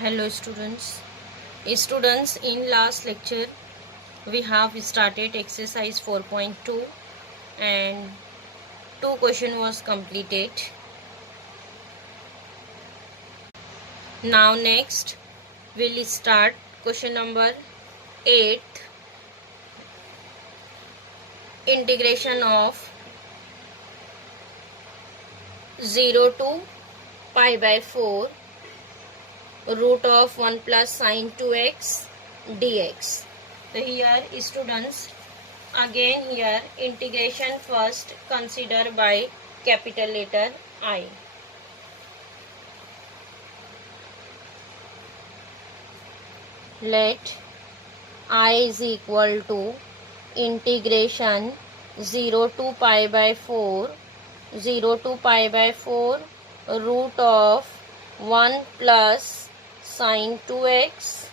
Hello students, in last lecture we have started exercise 4.2 and two question was completed. Now next we'll start question number 8, integration of 0 to pi by 4 root of 1 plus sine 2x dx. So here students, again here integration first consider by capital letter I. Let I is equal to integration 0 to pi by 4 root of 1 plus sine 2x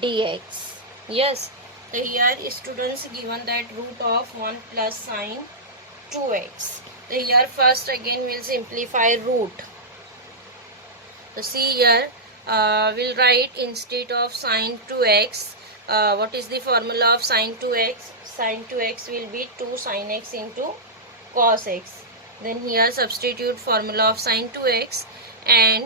dx. Yes, so here students given that root of 1 plus sine 2x. So here first again we'll simplify root. So see here we'll write instead of sine 2x, what is the formula of sine 2x? Sine 2x will be 2 sine x into cos x. Then here substitute formula of sine 2x and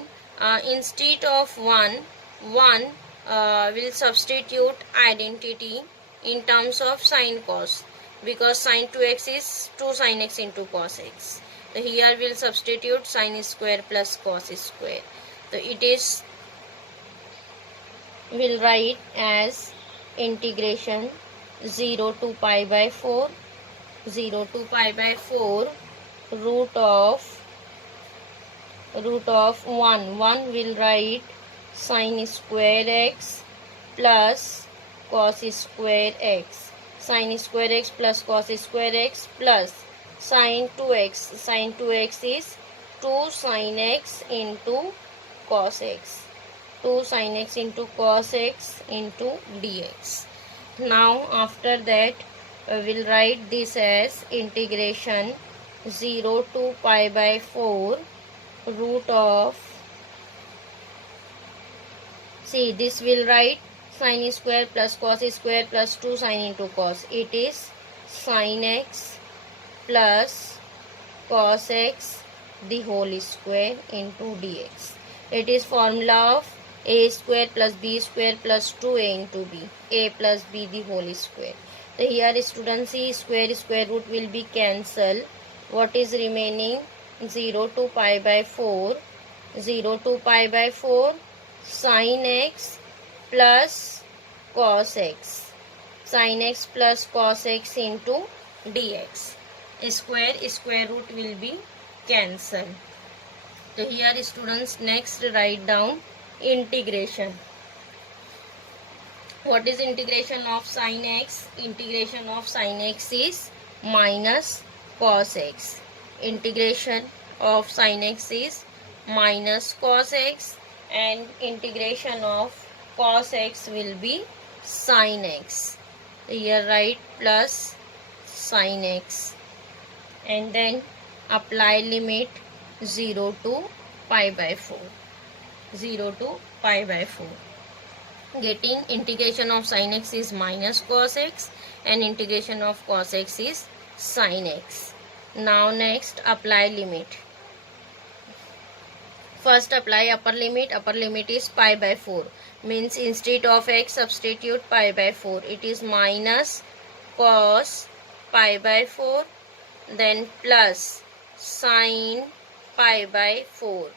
instead of 1 will substitute identity in terms of sine cos, because sine 2x is 2 sine x into cos x. So here we'll substitute sine square plus cos square. So it is, we'll write as integration 0 to pi by 4 root of 1 will write sine square x plus cos square x, sine square x plus cos square x plus sine 2x. Sine 2x is 2 sine x into cos x, 2 sine x into cos x into dx. Now after that we'll write this as integration 0 to pi by 4 root of, see this will write sine square plus cos square plus 2 sine into cos. It is sine x plus cos x the whole square into dx. It is formula of a square plus b square plus 2a into b, a plus b the whole square. So here students see square root will be cancelled. What is remaining? 0 to pi by 4 sine x plus cos x, sine x plus cos x into dx. Square root will be cancelled. So here students next write down integration. What is integration of sine x? Integration of sine x is minus cos x. Integration of sine x is minus cos x and integration of cos x will be sine x. Here write plus sine x and then apply limit 0 to pi by 4. Getting integration of sine x is minus cos x and integration of cos x is sine x. Now next apply limit. First apply upper limit is pi by 4, means instead of x substitute pi by 4. It is minus cos pi by 4 then plus sine pi by 4.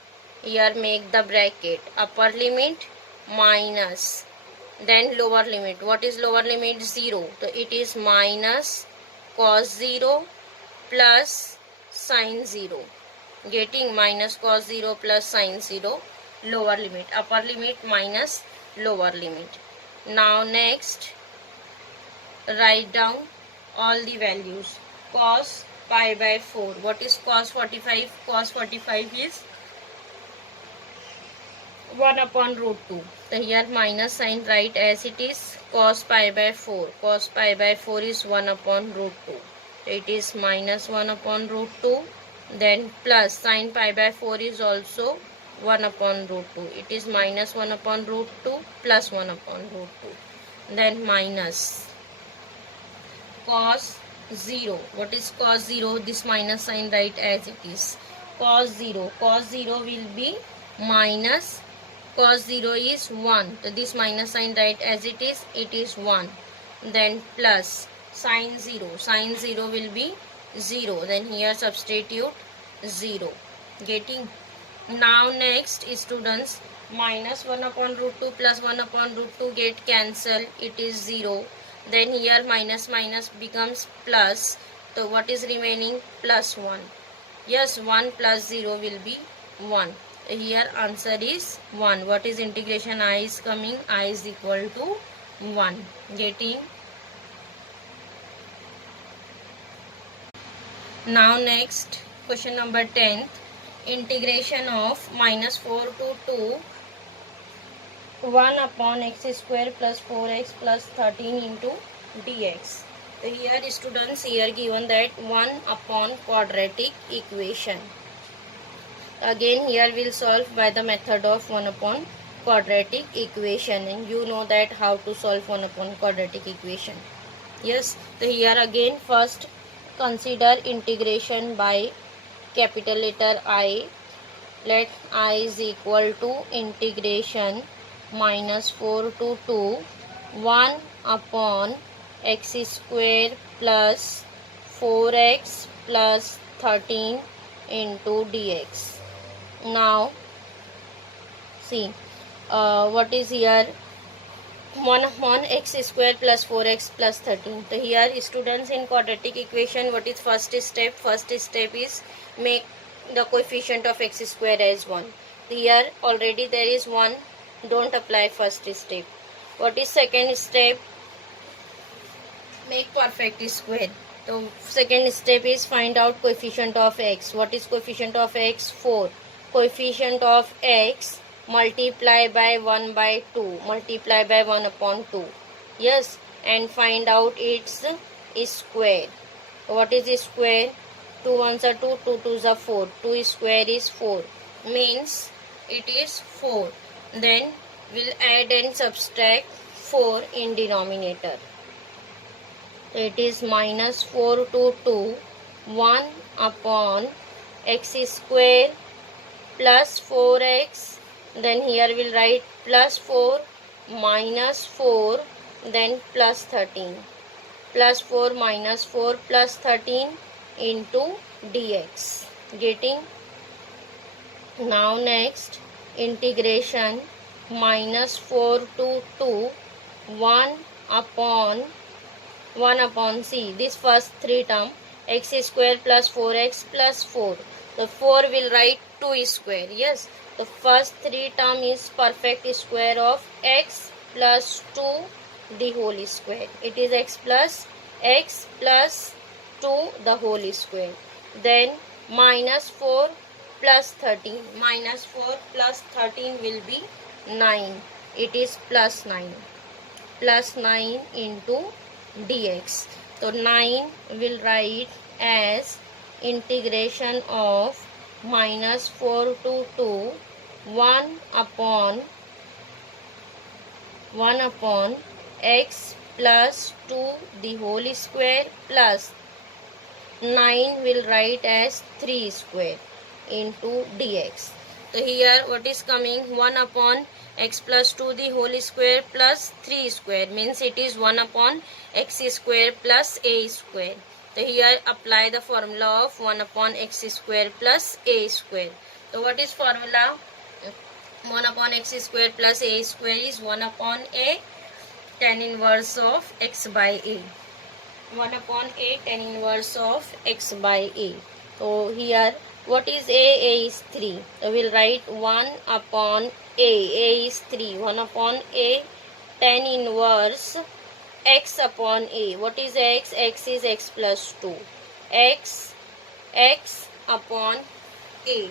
Here make the bracket, upper limit minus then lower limit. What is lower limit? 0. So it is minus cos 0 plus sine 0. Getting minus cos 0 plus sine 0, lower limit, upper limit minus lower limit. Now next write down all the values. Cos pi by 4. What is cos 45? Cos 45 is 1 upon root 2. So here minus sign write as it is cos pi by 4. Cos pi by 4 is 1 upon root 2. It is minus 1 upon root 2. Then plus sin pi by 4 is also 1 upon root 2. It is minus 1 upon root 2 plus 1 upon root 2. Then minus cos 0. What is cos 0? This minus sign write as it is. Cos 0. Cos 0 will be minus. Cos 0 is 1. So this minus sign write as it is. It is 1. Then plus sin 0. Sin 0 will be 0. Then here substitute 0. Getting? Now next students, minus 1 upon root 2 plus 1 upon root 2 get cancelled. It is 0. Then here minus minus becomes plus. So what is remaining? Plus 1. Yes, 1 plus 0 will be 1. Here answer is 1. What is integration? I is coming. I is equal to 1. Getting? Now next question number 10th. Integration of minus 4 to 2 1 upon x square plus 4x plus 13 into dx. So here students, here given that 1 upon quadratic equation. Again here we'll solve by the method of 1 upon quadratic equation, and you know that how to solve 1 upon quadratic equation. Yes, so here again first consider integration by capital letter I. Let I is equal to integration minus 4 to 2 1 upon x square plus 4x plus 13 into dx. Now see what is here? 1 upon x square plus 4x plus 13. So here students, in quadratic equation, what is first step? First step is make the coefficient of x square as 1. Here already there is 1. Don't apply first step. What is second step? Make perfect square. So second step is find out coefficient of x. What is coefficient of x? 4. Coefficient of x multiply by 1 by 2. Multiply by 1 upon 2. Yes, and find out its square. What is square? 2 ones are 2, 2 twos are 4. 2 square is 4. Means it is 4. Then we'll add and subtract 4 in denominator. It is minus 4 to 2 1 upon x square plus 4x. Then here we'll write plus 4 minus 4 then plus 13. Plus 4 minus 4 plus 13 into dx. Getting? Now next integration minus 4 to 2 1 upon c. This first 3 term x square plus 4x plus 4. The 4 will write 2 square. Yes, the first 3 term is perfect square of x plus 2 the whole square. It is x plus 2 the whole square. Then minus 4 plus 13. Minus 4 plus 13 will be 9. It is plus 9. Plus 9 into dx. So 9 will write as integration of minus 4 to 2 1 upon x plus 2 the whole square plus 9 will write as 3 square into dx. So here what is coming? 1 upon x plus 2 the whole square plus 3 square, means it is 1 upon x square plus a square. So here apply the formula of 1 upon x square plus a square. So what is formula? 1 upon x square plus a square is 1 upon a tan inverse of x by a. 1 upon a tan inverse of x by a. So here what is a? A is 3. So we'll write 1 upon a. A is 3. 1 upon a tan inverse x upon a. What is x? X is x plus 2. X upon a.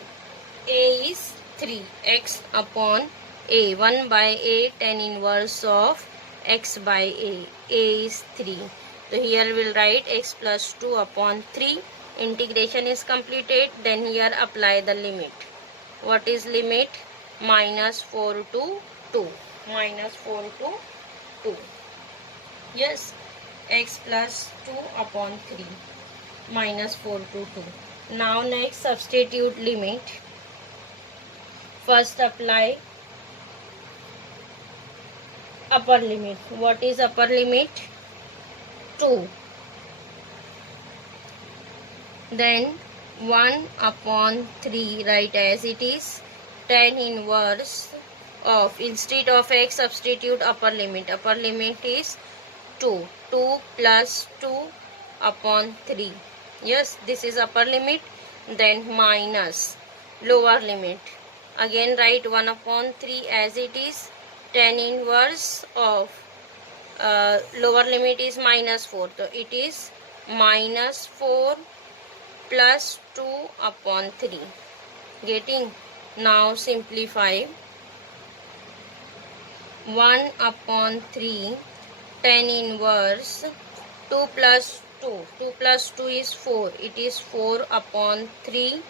A is 3. X upon a. 1 by a tan inverse of x by a. A is 3. So here we'll write x plus 2 upon 3. Integration is completed. Then here apply the limit. What is limit? minus 4 to 2, minus 4 to 2. Yes, x plus 2 upon 3 minus 4 to 2. Now next substitute limit. First apply upper limit. What is upper limit? 2. Then 1 upon 3 write as it is. Tan inverse of, instead of x substitute upper limit. Upper limit is 2. 2 plus 2 upon 3. Yes, this is upper limit. Then minus lower limit. Again write 1 upon 3 as it is. Tan inverse of lower limit is minus 4. So it is minus 4 plus 2 upon 3. Getting? Now simplify. 1 upon 3 tan inverse 2 plus 2. 2 plus 2 is 4. It is 4 upon 3.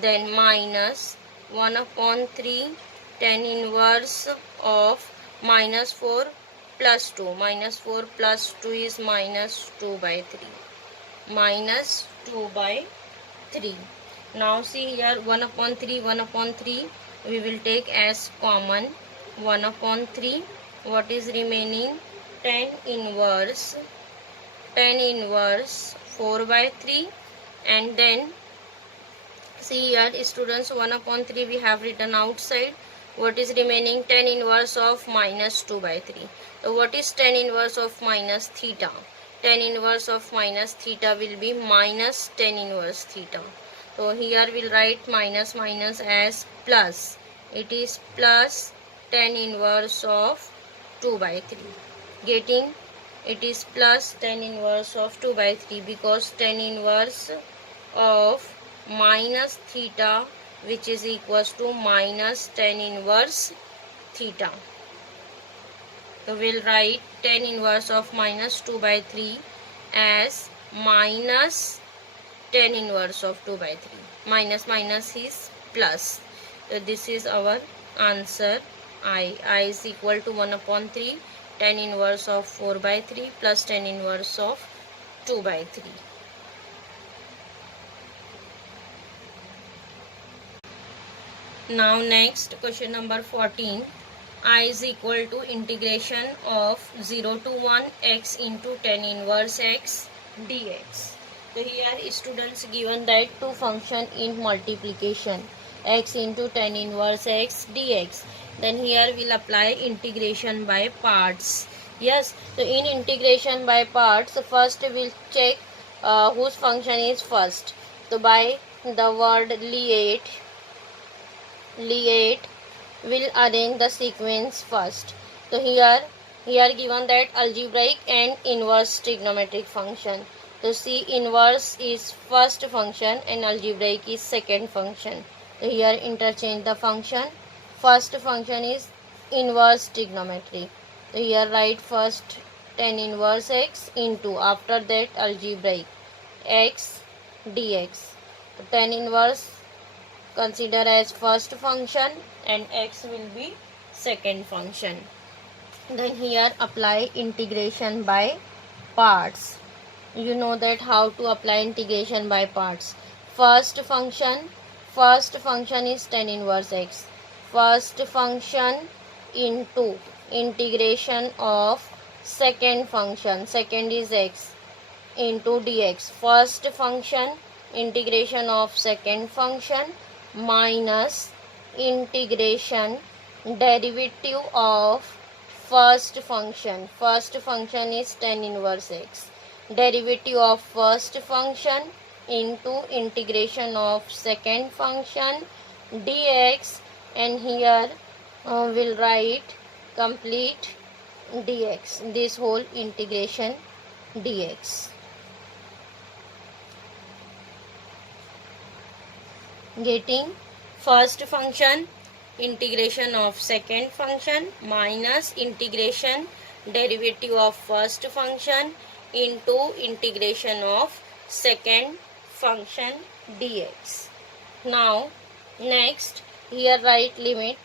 Then minus 1 upon 3 tan inverse of minus 4 plus 2. Minus 4 plus 2 is minus 2 by 3. Minus 2 by 3. Now see here 1 upon 3, 1 upon 3 we will take as common. 1 upon 3. What is remaining? Tan inverse 4 by 3. And then see here students, 1 upon 3 we have written outside. What is remaining? Tan inverse of minus 2 by 3. So what is tan inverse of minus theta? Tan inverse of minus theta will be minus tan inverse theta. So here we'll write minus minus as plus. It is plus tan inverse of 2 by 3. Getting? It is plus tan inverse of 2 by 3 because tan inverse of minus theta, which is equals to minus tan inverse theta. So we'll write tan inverse of minus 2 by 3 as minus tan inverse of 2 by 3. Minus minus is plus. So this is our answer. I is equal to 1 upon 3 tan inverse of 4 by 3 plus tan inverse of 2 by 3. Now next question number 14. I is equal to integration of 0 to 1 x into tan inverse x dx. So here students given that two function in multiplication, x into tan inverse x dx. Then here we'll apply integration by parts. Yes, so in integration by parts, first we'll check whose function is first. So by the word liate will arrange the sequence first. So here given that algebraic and inverse trigonometric function. So see, inverse is first function and algebraic is second function. So here interchange the function. First function is inverse trigonometry. So here write first tan inverse x into, after that algebraic, x dx. So tan inverse consider as first function and x will be second function. Then here apply integration by parts. You know that how to apply integration by parts. First function is tan inverse x. First function into integration of second function, second is x, into dx. First function integration of second function minus integration derivative of first function. First function is tan inverse x. Derivative of first function into integration of second function dx, and here we'll write complete dx, this whole integration dx. Getting? First function integration of second function minus integration derivative of first function into integration of second function dx. Now next here write limit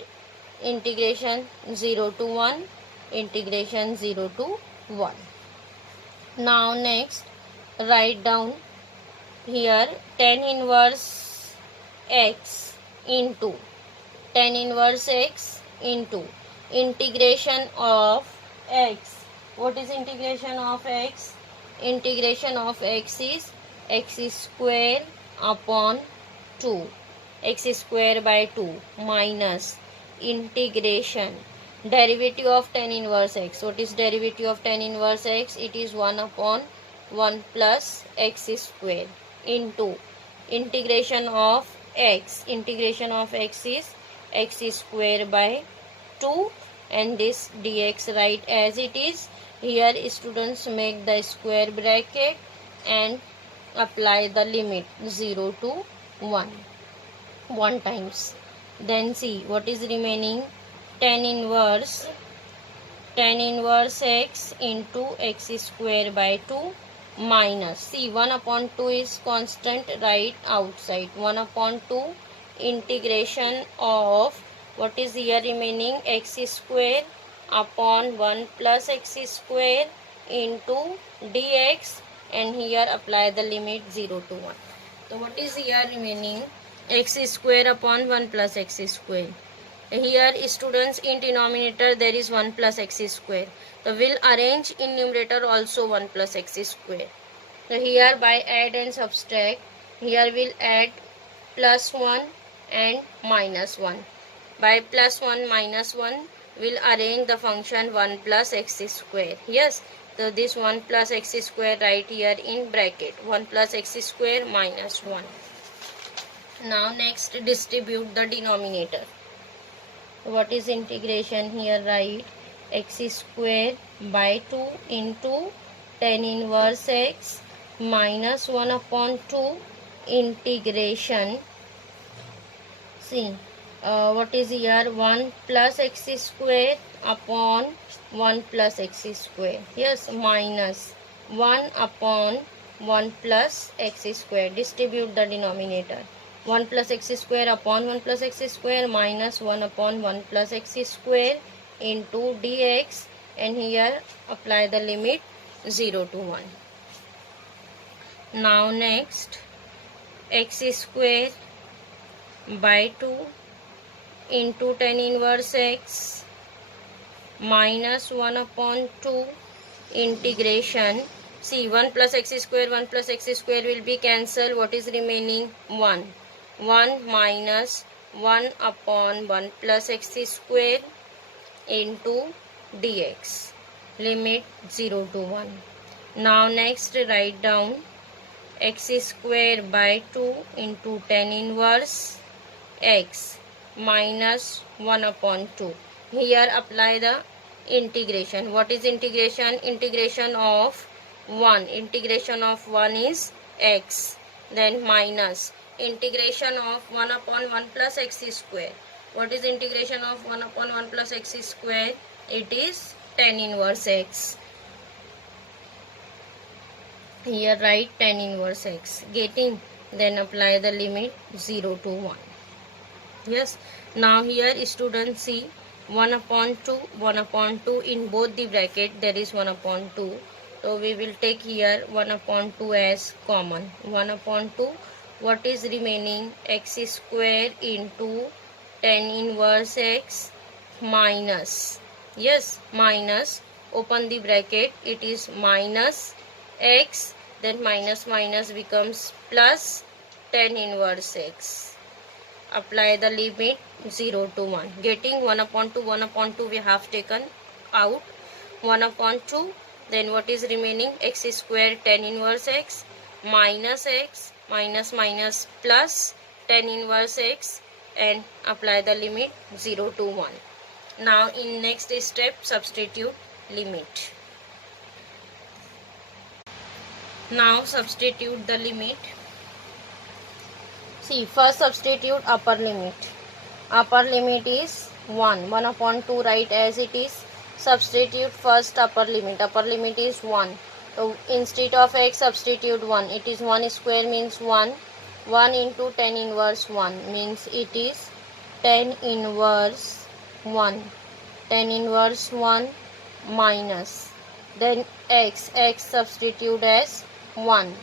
integration 0 to 1, integration 0 to 1. Now next write down here tan inverse x into tan inverse x into integration of x. What is integration of x? Integration of x is x square upon 2, x square by 2 minus integration derivative of tan inverse x. What is derivative of tan inverse x? It is 1 upon 1 plus x square into integration of x. Integration of x is x square by 2 and this dx write as it is. Here students make the square bracket and apply the limit 0 to 1 times. Then see what is remaining. Tan inverse x into x square by 2 minus, see 1 upon 2 is constant, right outside, 1 upon 2 integration of what is here remaining, x square upon 1 plus x square into dx, and here apply the limit 0 to 1. So what is here remaining, x square upon 1 plus x square. Here students in denominator there is 1 plus x square. So we'll arrange in numerator also 1 plus x square. So here by add and subtract, here we'll add plus 1 and minus 1. By plus 1 minus 1 we'll arrange the function 1 plus x square. Yes, so this 1 plus x square right here in bracket, 1 plus x square minus 1. Now next distribute the denominator. What is integration here, right, x square by 2 into tan inverse x minus 1 upon 2 integration, see what is here, 1 plus x square upon 1 plus x square, yes, minus 1 upon 1 plus x square. Distribute the denominator, 1 plus x square upon 1 plus x square minus 1 upon 1 plus x square into dx, and here apply the limit 0 to 1. Now next x square by 2 into tan inverse x minus 1 upon 2 integration, see 1 plus x square will be cancelled. What is remaining, 1 minus 1 upon 1 plus x square into dx, limit 0 to 1. Now next write down x square by 2 into tan inverse x minus 1 upon 2. Here apply the integration. What is integration? Integration of 1. Integration of 1 is x. Then minus integration of 1 upon 1 plus x square. What is integration of 1 upon 1 plus x square? It is tan inverse x. Here write tan inverse x. Getting? Then apply the limit 0 to 1. Yes. Now here students see 1 upon 2 in both the bracket there is 1 upon 2. So we will take here 1 upon 2 as common. 1 upon 2. What is remaining? X square into tan inverse x minus, yes, minus, open the bracket, it is minus x, then minus minus becomes plus tan inverse x. Apply the limit 0 to 1. Getting 1 upon 2 we have taken out, 1 upon 2, then what is remaining? X square tan inverse x minus minus plus tan inverse x, and apply the limit 0 to 1. Now in next step substitute limit. Now substitute the limit. See, first substitute upper limit. Upper limit is 1 upon 2 write as it is. Substitute first upper limit. Upper limit is 1. So instead of x substitute 1. It is 1 square means 1. 1 into tan inverse 1 means it is tan inverse 1, tan inverse 1 minus, then x substitute as 1,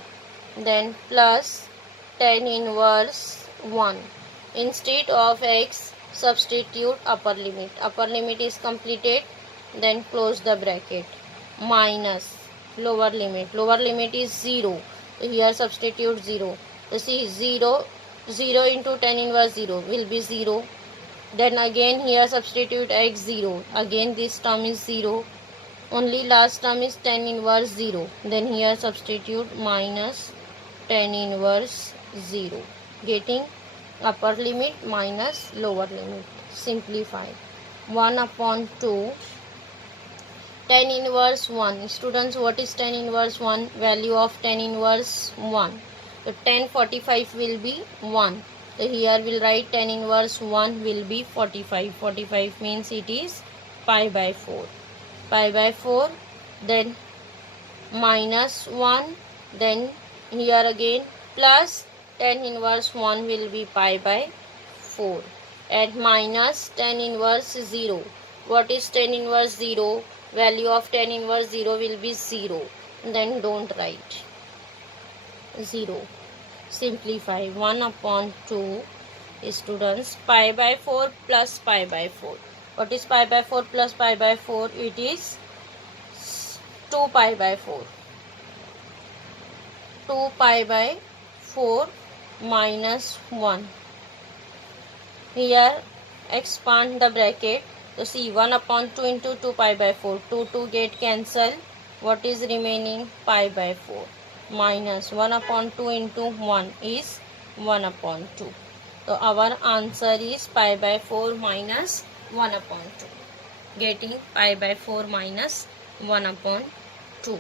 then plus tan inverse 1. Instead of x, substitute upper limit. Upper limit is completed, then close the bracket. Minus lower limit. Lower limit is 0. Here substitute 0. You see 0 into tan inverse 0 will be 0. Then again here substitute x 0. Again this term is 0. Only last term is tan inverse 0. Then here substitute minus tan inverse 0. Getting upper limit minus lower limit. Simplify. 1 upon 2. Tan inverse 1. Students, what is tan inverse 1? Value of tan inverse 1. So tan 45 will be 1. So here we'll write tan inverse 1 will be 45. 45 means it is pi by 4. Pi by 4. Then minus 1. Then here again plus tan inverse 1 will be pi by 4. And minus tan inverse 0. What is tan inverse 0? Value of tan inverse 0 will be 0. Then don't write 0. Simplify. 1 upon 2. Students, pi by 4 plus pi by 4. What is pi by 4 plus pi by 4? It is 2 pi by 4. 2 pi by 4 minus 1. Here expand the bracket. So see 1 upon 2 into 2 pi by 4. 2 get cancelled. What is remaining? Pi by 4. Minus 1 upon 2 into 1 is 1 upon 2. So our answer is pi by 4 minus 1 upon 2. Getting pi by 4 minus 1 upon 2.